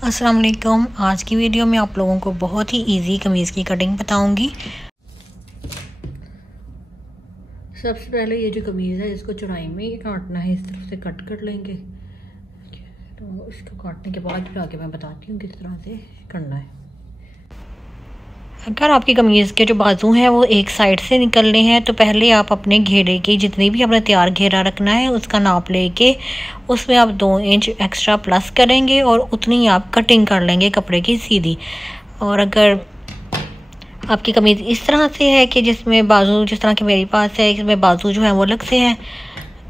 अस्सलाम वालेकुम। आज की वीडियो में आप लोगों को बहुत ही इजी कमीज़ की कटिंग बताऊंगी। सबसे पहले ये जो कमीज़ है इसको चौड़ाई में काटना है, इस तरह से कट कर लेंगे। तो इसको काटने के बाद फिर आगे मैं बताती हूँ किस तरह से करना है। अगर आपकी कमीज़ के जो बाजू हैं वो एक साइड से निकलने हैं तो पहले आप अपने घेरे की जितनी भी आपने तैयार घेरा रखना है उसका नाप लेके उसमें आप 2 इंच एक्स्ट्रा प्लस करेंगे और उतनी आप कटिंग कर लेंगे कपड़े की सीधी। और अगर आपकी कमीज़ इस तरह से है कि जिसमें बाजू जिस तरह की मेरे पास है, इसमें बाजू जो है वो अलग से हैं,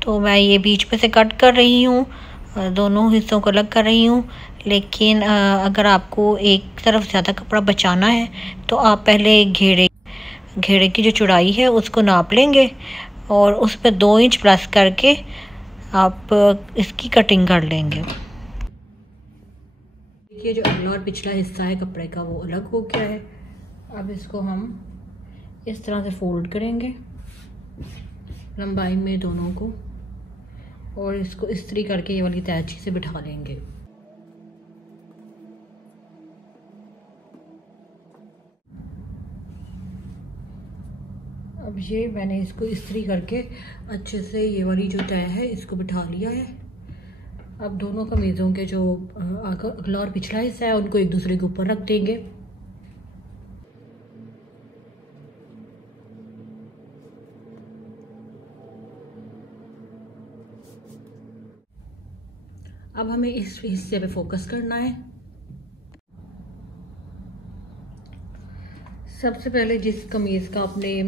तो मैं ये बीच पे से कट कर रही हूँ, दोनों हिस्सों को अलग कर रही हूँ। लेकिन अगर आपको एक तरफ ज़्यादा कपड़ा बचाना है तो आप पहले घेरे की जो चौड़ाई है उसको नाप लेंगे और उस पर 2 इंच प्लस करके आप इसकी कटिंग कर लेंगे। देखिए जो अगला और पिछला हिस्सा है कपड़े का वो अलग हो गया है। अब इसको हम इस तरह से फोल्ड करेंगे लंबाई में दोनों को और इसको इस्त्री करके ये वाली तैची से बिठा लेंगे। अब ये मैंने इसको इस्त्री करके अच्छे से ये वाली जो तय है इसको बिठा लिया है। अब दोनों कमीज़ों के जो अगला और पिछला हिस्सा है उनको एक दूसरे के ऊपर रख देंगे। अब हमें इस हिस्से पे फोकस करना है। सबसे पहले जिस कमीज़ का आपने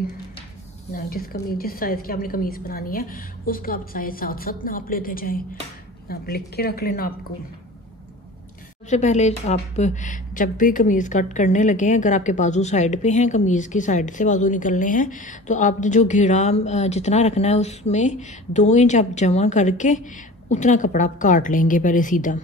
जिस साइज़ की आपने कमीज़ बनानी है उसका आप साइज़ साथ साथ नाप लेते जाएं। आप लिख के रख लेना आपको। सबसे पहले आप जब भी कमीज़ कट करने लगे, अगर आपके बाजू साइड पे हैं, कमीज़ की साइड से बाजू निकलने हैं, तो आपने जो घेरा जितना रखना है उसमें 2 इंच आप जमा करके उतना कपड़ा आप काट लेंगे पहले सीधा।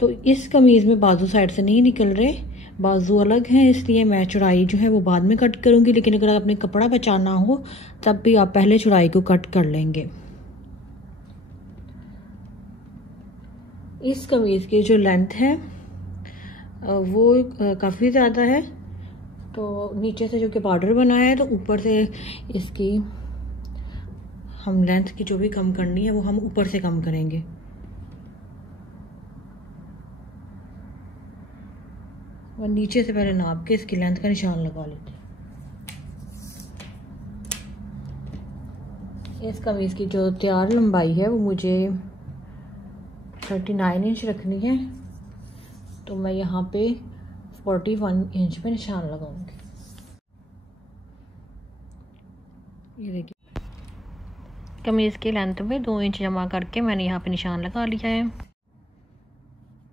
तो इस कमीज़ में बाजू साइड से नहीं निकल रहे, बाजू अलग हैं, इसलिए मैं चौड़ाई जो है वो बाद में कट करूँगी। लेकिन अगर आपने कपड़ा बचाना हो तब भी आप पहले चौड़ाई को कट कर लेंगे। इस कमीज़ की जो लेंथ है वो काफ़ी ज़्यादा है, तो नीचे से जो कि बॉर्डर बना है तो ऊपर से इसकी हम लेंथ की जो भी कम करनी है वो हम ऊपर से कम करेंगे। और नीचे से पहले नाप के इसकी लेंथ का निशान लगा लेते हैं। इस कमीज़ की जो तैयार लंबाई है वो मुझे 39 इंच रखनी है, तो मैं यहाँ पे 41 इंच पे निशान लगाऊंगी। ये देखिए कमीज़ की लेंथ में 2 इंच जमा करके मैंने यहाँ पे निशान लगा लिया है।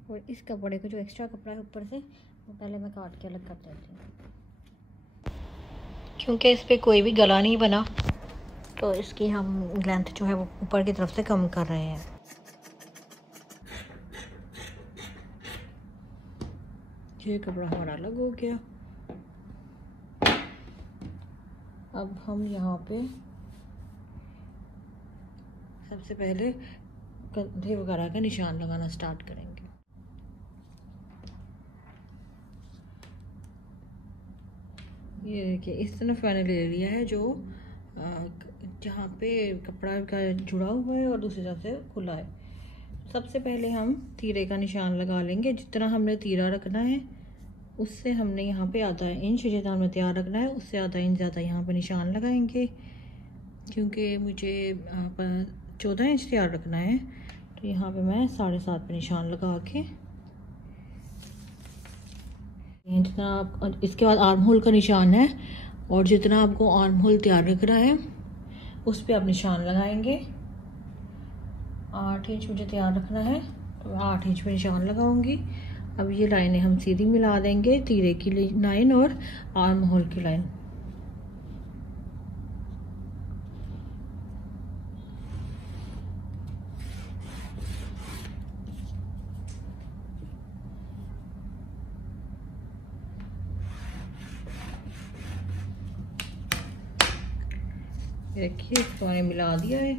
और इस कपड़े को जो एक्स्ट्रा कपड़ा है ऊपर से वो पहले मैं काट के अलग कर देती हूँ, क्योंकि इस पर कोई भी गला नहीं बना, तो इसकी हम लेंथ जो है वो ऊपर की तरफ से कम कर रहे हैं। ये कपड़ा हमारा अलग हो गया। अब हम यहाँ पे सबसे पहले कंधे वगैरह का निशान लगाना स्टार्ट करेंगे। ये देखिए इस तरफ मैंने ले लिया है जो जहाँ पे कपड़ा का जुड़ा हुआ है और दूसरी तरफ से खुला है। सबसे पहले हम तीरे का निशान लगा लेंगे। जितना हमने तीरा रखना है उससे हमने यहाँ पे आधा इंच, जितना हमने तैयार रखना है उससे आधा इंच ज़्यादा यहाँ पे निशान लगाएंगे, क्योंकि मुझे 14 इंच तैयार रखना है, तो यहाँ पे मैं 7.5 पे निशान लगा के जितना आप, इसके बाद आर्म होल का निशान है और जितना आपको आर्म होल तैयार रखना है उस पर आप निशान लगाएंगे। 8 इंच मुझे तैयार रखना है तो मैं 8 इंच पे निशान लगाऊंगी। अब ये लाइनें हम सीधी मिला देंगे, तीरे की लाइन और आर्म होल की लाइन। देखिए इसको मैंने मिला दिया है।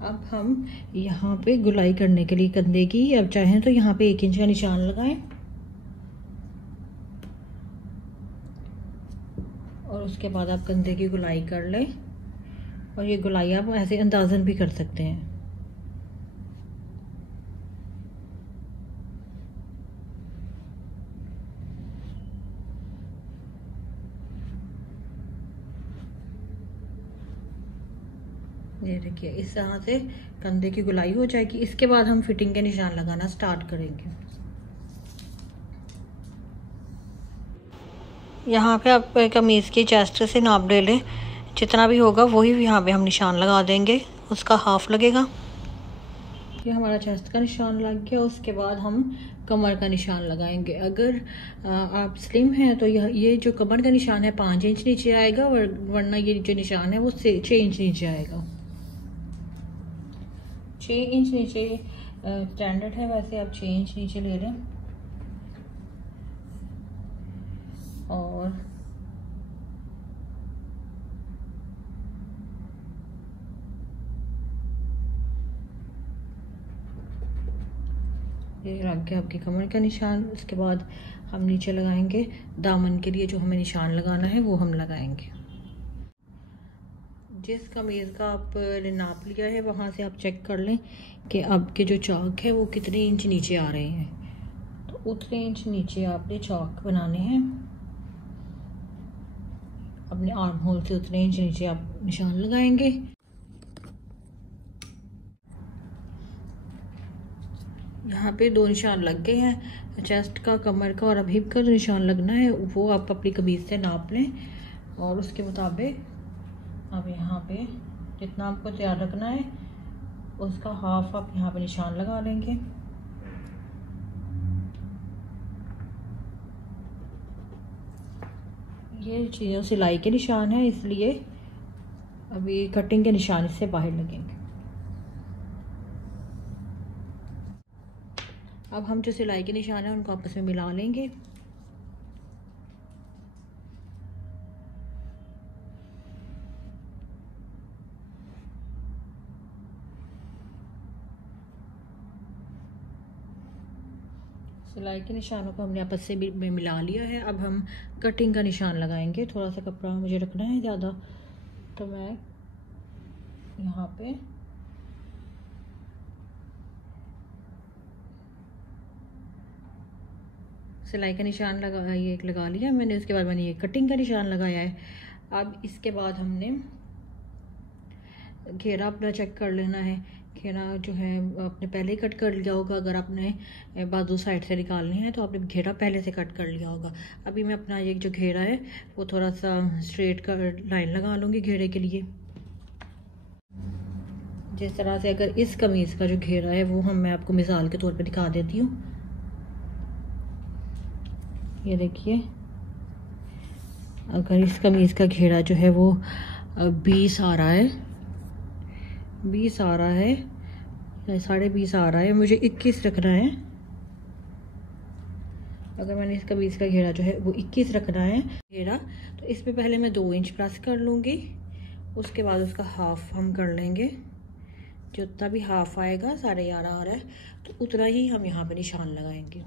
अब हम यहाँ पे गुलाई करने के लिए कंधे की, अब चाहें तो यहाँ पे 1 इंच का निशान लगाएं। और उसके बाद आप कंधे की गुलाई कर लें। और ये गुलाई आप ऐसे अंदाज़न भी कर सकते हैं। ये देखिए इस तरह से कंधे की गुलाई हो जाएगी। इसके बाद हम फिटिंग के निशान लगाना स्टार्ट करेंगे। यहाँ पे आप कमीज़ की चेस्ट से नाप ले लें, जितना भी होगा वही यहाँ पे हम निशान लगा देंगे। उसका हाफ लगेगा। ये हमारा चेस्ट का निशान लग गया। उसके बाद हम कमर का निशान लगाएंगे। अगर आप स्लिम हैं तो ये जो कमर का निशान है 5 इंच नीचे आएगा, वरना ये जो निशान है वो 6 इंच नीचे आएगा। 6 इंच नीचे स्टैंडर्ड है, वैसे आप 6 इंच नीचे ले लें। और ये लग गया आपकी कमर का निशान। उसके बाद हम नीचे लगाएंगे दामन के लिए जो हमें निशान लगाना है वो हम लगाएंगे। जिस कमीज़ का आपने नाप लिया है वहाँ से आप चेक कर लें कि आपके जो चौक है वो कितने इंच नीचे आ रहे हैं। तो उतने इंच नीचे आपने चौक बनाने हैं। अपने आर्म होल से उतने इंच नीचे आप निशान लगाएंगे। यहाँ पे 2 निशान लग गए हैं, चेस्ट का, कमर का, और अब हिप का जो निशान लगना है वो आप अपनी कमीज से नाप लें। और उसके मुताबिक अब यहाँ पे जितना आपको तैयार रखना है उसका हाफ आप यहाँ पे निशान लगा लेंगे। ये चीज़ें सिलाई के निशान है, इसलिए अभी कटिंग के निशान इससे बाहर लगेंगे। अब हम जो सिलाई के निशान है उनको आपस में मिला लेंगे। सिलाई के निशानों को हमने आपस से भी मिला लिया है। अब हम कटिंग का निशान लगाएंगे। थोड़ा सा कपड़ा मुझे रखना है ज़्यादा, तो मैं यहाँ पे सिलाई का निशान लगा लिया मैंने। उसके बाद मैंने ये कटिंग का निशान लगाया है। अब इसके बाद हमने घेरा अपना चेक कर लेना है। घेरा जो है आपने पहले ही कट कर लिया होगा। अगर आपने बाजू साइड से निकालने हैं तो आपने घेरा पहले से कट कर लिया होगा। अभी मैं अपना ये जो घेरा है वो थोड़ा सा स्ट्रेट का लाइन लगा लूँगी घेरे के लिए। जिस तरह से अगर इस कमीज़ का जो घेरा है वो मैं आपको मिसाल के तौर पे दिखा देती हूँ। ये देखिए, अगर इस कमीज़ का घेरा जो है वो 20 आ रहा है, 20 आ रहा है या 20.5 आ रहा है, मुझे 21 रखना है। अगर मैंने इस कमीज़ का घेरा जो है वो 21 रखना है घेरा, तो इस पे पहले मैं 2 इंच प्रेस कर लूँगी। उसके बाद उसका हाफ हम कर लेंगे। जितना भी हाफ आएगा 11.5 आ रहा है तो उतना ही हम यहाँ पे निशान लगाएंगे।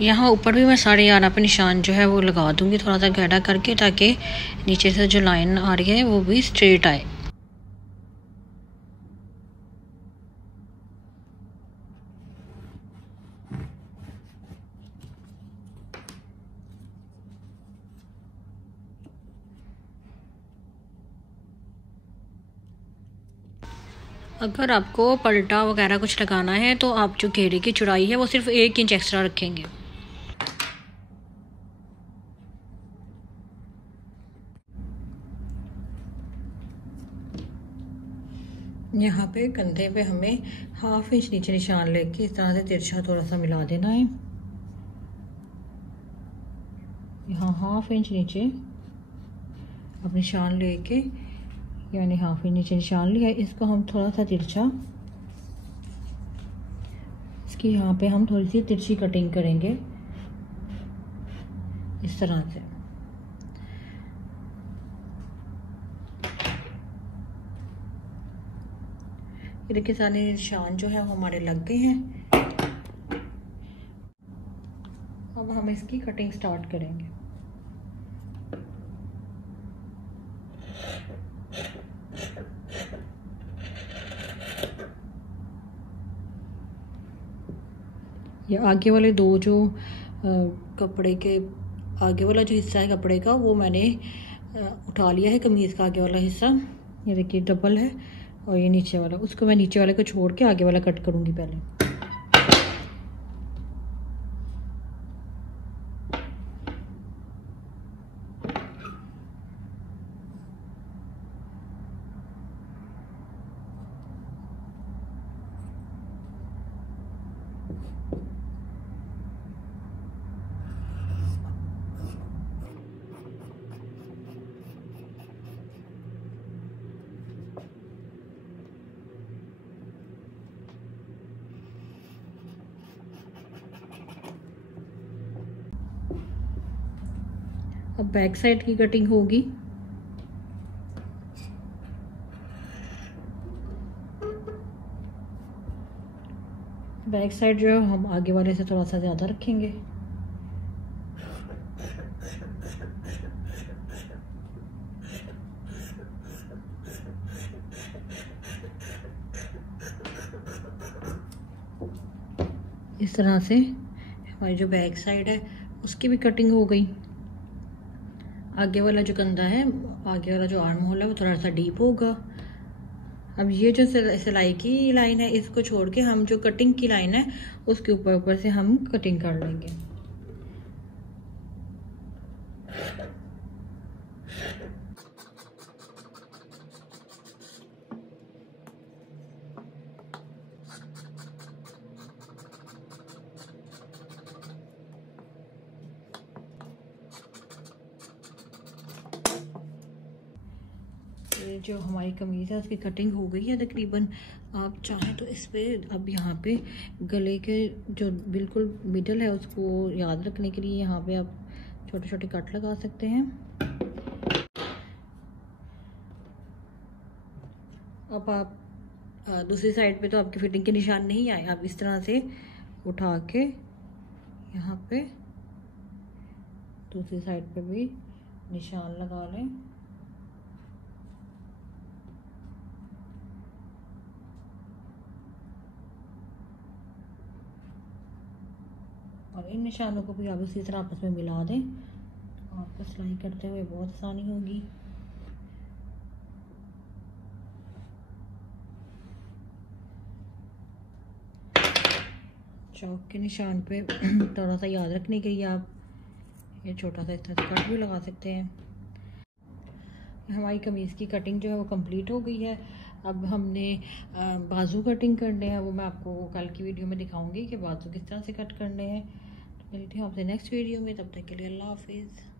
यहाँ ऊपर भी मैं 11.5 पे निशान जो है वो लगा दूंगी, थोड़ा सा गहरा करके, ताकि नीचे से जो लाइन आ रही है वो भी स्ट्रेट आए। अगर आपको पलटा वगैरह कुछ लगाना है तो आप जो घेरे की चौड़ाई है वो सिर्फ 1 इंच एक्स्ट्रा रखेंगे। यहाँ पे कंधे पे हमें 1/2 इंच नीचे निशान लेके इस तरह से तिरछा थोड़ा सा मिला देना है। यहाँ 1/2 इंच नीचे अब निशान लेके, यानी 1/2 इंच नीचे निशान लिया है, इसको हम थोड़ा सा तिरछा, इसकी यहाँ पे हम थोड़ी सी तिरछी कटिंग करेंगे इस तरह से। ये देखिए सारे निशान जो है वो हमारे लग गए हैं। अब हम इसकी कटिंग स्टार्ट करेंगे। ये आगे वाले दो जो कपड़े के आगे वाला जो हिस्सा है कपड़े का, वो मैंने उठा लिया है, कमीज़ का आगे वाला हिस्सा। ये देखिए डबल है, और ये नीचे वाला, उसको मैं नीचे वाले को छोड़ के आगे वाला कट करूँगी पहले। अब बैक साइड की कटिंग होगी। बैक साइड जो है हम आगे वाले से थोड़ा सा ज़्यादा रखेंगे। इस तरह से हमारी जो बैक साइड है उसकी भी कटिंग हो गई। आगे वाला जो कंधा है, आगे वाला जो आर्म होल है वो थोड़ा सा डीप होगा। अब ये जो सिलाई की लाइन है इसको छोड़ के हम जो कटिंग की लाइन है उसके ऊपर ऊपर से हम कटिंग कर लेंगे। जो हमारी कमीज़ है उसकी कटिंग हो गई है तकरीबन। आप चाहें तो इस पर अब यहाँ पे गले के जो बिल्कुल मिडल है उसको याद रखने के लिए यहाँ पे आप छोटे छोटे कट लगा सकते हैं। अब आप दूसरी साइड पे तो आपकी फिटिंग के निशान नहीं आए, आप इस तरह से उठा के यहाँ पे दूसरी साइड पे भी निशान लगा लें। और इन निशानों को भी आप इसी तरह आपस में मिला दें, तो आपको सिलाई करते हुए बहुत आसानी होगी। चौक के निशान पे थोड़ा सा याद रखने के लिए आप ये छोटा सा इस तरह से कट भी लगा सकते हैं। हमारी कमीज़ की कटिंग जो है वो कंप्लीट हो गई है। अब हमने बाजू कटिंग करने हैं, वो मैं आपको कल की वीडियो में दिखाऊंगी कि बाजू किस तरह से कट करने हैं। तो मिलती हूँ आपसे नेक्स्ट वीडियो में, तब तक के लिए अल्लाह हाफिज़।